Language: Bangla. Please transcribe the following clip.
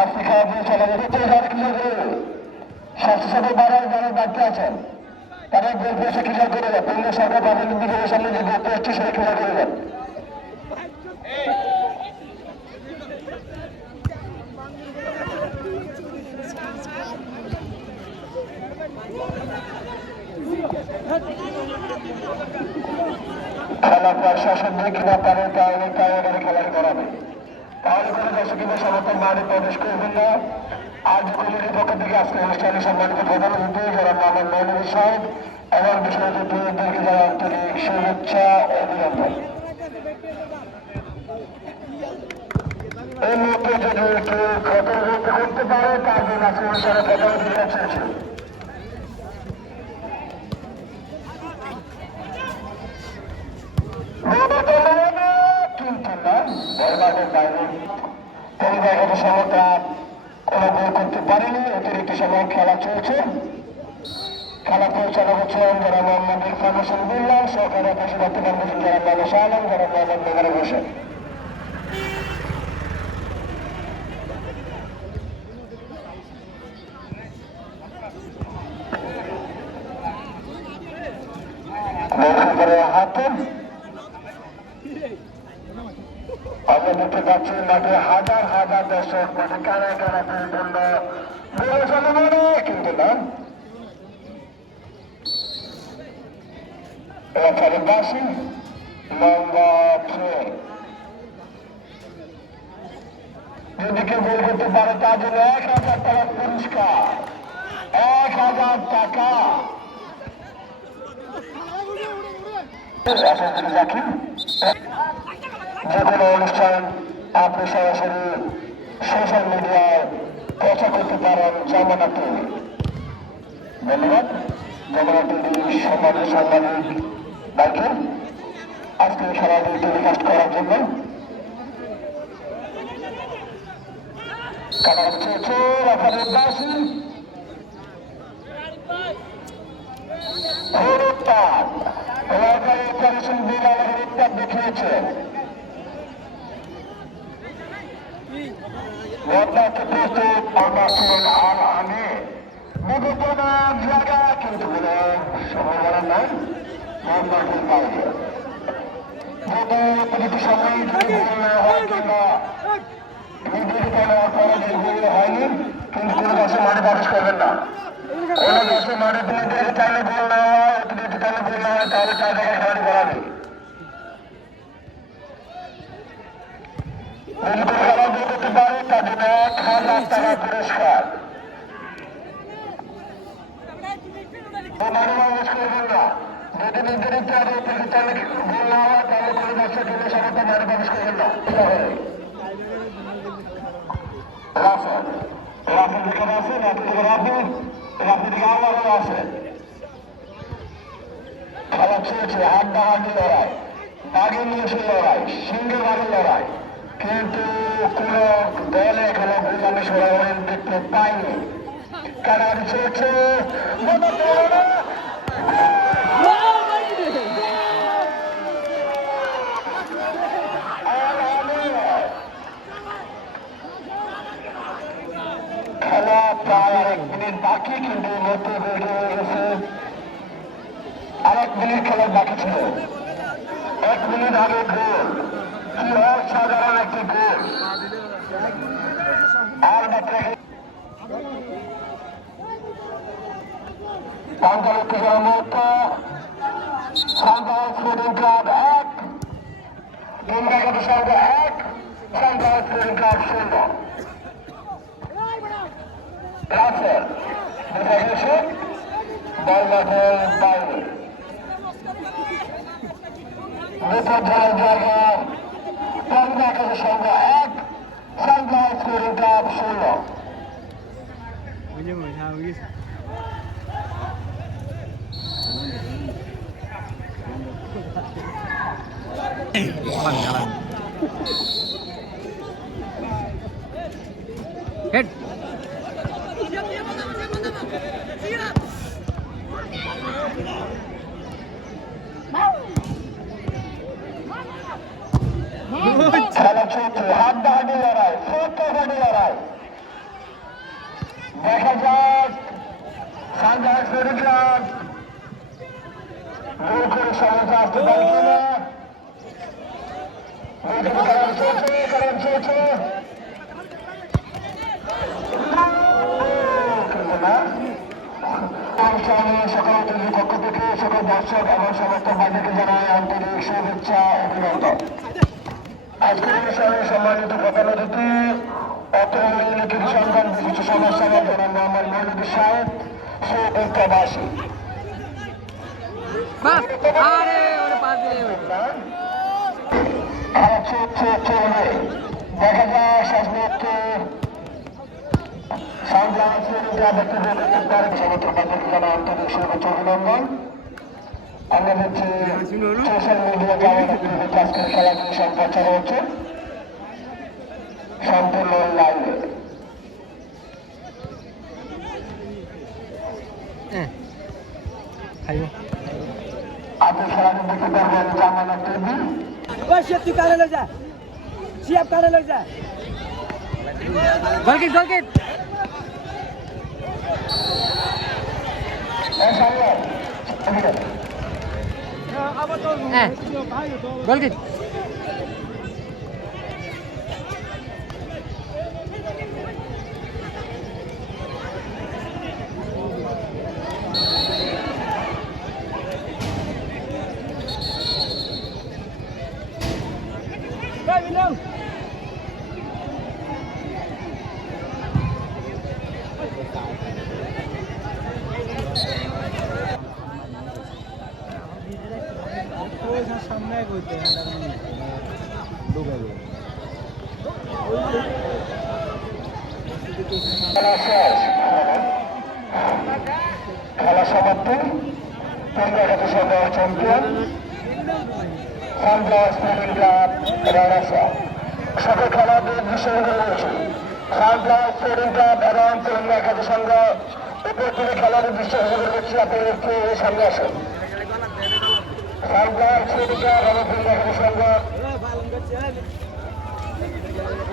আফ্রিকা চলে যেতে স্বাস্থ্য সেবা বাড়ায় যারা বাড়তে আছেন তারা গোল পোস্টে ক্লিয়ার করে দেন। কেন্দ্র সরকার পাবলিক বিভাগের সামনে যে গোল পোস্টটি সেটা ক্লিয়ার করে দেন। খেলা প্রশাসন যে কিনা তাদের কারাগারে খেলাটি করাবে, তাহলে কোনো দর্শক কিংবা সমর্থন মাঠে প্রবেশ করবেন না। আজ কমিটির পক্ষ থেকে আজকে অনুষ্ঠানে সম্মানিত প্রধান অতিথি যারা মোহাম্মদ মৌলভী সাহেব এবং বিশেষ অতিথিদেরকে যারা আন্তরিক শুভেচ্ছা অভিনন্দন। এই মুহূর্তে যদি কেউ ক্ষতবিক্ষত করতে পারে তার জন্য আজকে অনুষ্ঠানে প্রধান অতিথি চেয়েছে। কিন্তু না বলবাদের বাইরে কোনো জায়গাতে সমতা কোনো গোল করতে পারেনি। অতিরিক্ত সময় খেলা চলছে। খেলা পরিচালনা করছিলেন যারা মোহাম্মদ ইরফান হোসেন বিল্লাহ, সহকারী পেশাদার কর্মসূচি যারা মোহাম্মদ শাহ আলম, যারা মোহাম্মদ মেঘারে হোসেন। হাতে আমরা দেখতে পাচ্ছি মাঠে হাজার হাজার দর্শক মাঠে কারা কারা পরিপূর্ণ কিন্তু না বাসী লম্বা ট্রেন যদি কেউ গোল করতে পারে তার জন্য 1000 টাকা পুরস্কার। 1000 টাকা যে কোনো অনুষ্ঠান আপনি সরাসরি সোশ্যাল মিডিয়ায় প্রচার করতে পারেন যমুনা টিভি। ধন্যবাদ যমুনা টিভি সাংবাদিক ভাইকে আজকে খেলাটি টেলিকাস্ট করার জন্য। কারণ চেয়েছে রাখাবাসী দেখিয়েছে জায়গা কিন্তু কোনো সম্ভাবনা নাই। যদি প্রতিটি সময় হয়নি কিন্তু কোনো দেশে মাঠে প্রবেশ করবেন না। কোনো দেশে মাঠে দিনে চাইলে গোল না হয়, অতিরিক্ত চাইলে গোল না হয়, তাহলে 4 জায়গায় খেলাটি করাবে। খেলা গোল করতে পারে তার জন্য 1000 টাকা পুরস্কার। মাঠে প্রবেশ করবেন না। যদি নির্ধারিত আগে অতিরিক্ত চাইলে গোল না হয় তাহলে কোনো দেশে কেন্দ্র সরকার মাঠে প্রবেশ করবেন না। রাফেল দিকে আছে, রাফেল দিকে আল্লাহ আছে। খেলা চলছে হাড্ডাহাড্ডি লড়াই, বাঘের নিয়ে লড়াই, সিংহের বাঘের লড়াই, কিন্তু কোন দলে এখানে ভুল আমি সরাসরি দেখতে পাইনি। খেলাটি চলছে খেলা প্রায় আর 1 মিনিট বাকি, কিন্তু মধ্যে বেড়ে গেছে। আর 1 মিনিট খেলার বাকি ছিল। 1 মিনিট আগে গোল, কি অসাধারণ একটি গোল। আর মুহূর্ত সান্তাস স্পোর্টিং ক্লাব 1, দুর্গাগত সংঘ 1, সান্তাস স্পোর্টিং ক্লাব 0। রাফেল দেখা গেছে বল মাঠের বাইরে বিপর্যয়ের জায়গায় দুর্গাগত সংঘ 1, সান্তাস স্পোর্টিং ক্লাব 0। Head. খেলা চলছে, হাড্ডাহাড্ডি লড়াই, সত্যহাড্ডি লড়াই। দেখা যাক সানরাইজ স্পোর্টিং ক্লাব গোল করে সমতা আসতে পারে কিনা। খেলা চলছে, খেলা চলছে, কিন্তু না। অনুষ্ঠানে সকল টিভির পক্ষ থেকে সকল দর্শক এবং সমস্ত বাড়িকে জানাই আন্তরিক শুভেচ্ছা অভিনন্দন। আজকের অনুষ্ঠানে সম্মানিত প্রধান অতিথি অত্র মূল্যনীতির সন্ধান বিশিষ্ট সমাজসেবক জনাব মোহাম্মদ মৌলভী সাহেব সৌদিক প্রবাসী। খেলা চলছে, চলবে, দেখা যায় শেষ মুহূর্তে আন্তরিক শুভেচ্ছা অভিনন্দন। আমরা দেখছি সোশ্যাল মিডিয়া জামাতে আজকের খেলাটি সম্প্রচার হচ্ছে সম্পূর্ণ লাইভে। আপনি খেলাটি দেখতে পারবেন জামানা টিভি। তুই কারে লই যা, শিয়াব কারে লই যা, গোলকিট গোলকিট গোলকিট সামনে খেলা সমাপ্তি। চ্যাম্পিয়ন সানরাইজ স্পোর্টিং ক্লাব রানাসা। সকল খেলাদের বিষয়গুলো রয়েছে সানরাইজ স্পোর্টিং ক্লাব এবং তেলেঙ্গা খাদ্য সংঘ উপর থেকে খেলার বিষয়গুলো রয়েছে। আপনি একটু সামনে আসেন। সানরাইজ স্পোর্টিং ক্লাব এবং তেলেঙ্গা খাদ্য সংঘ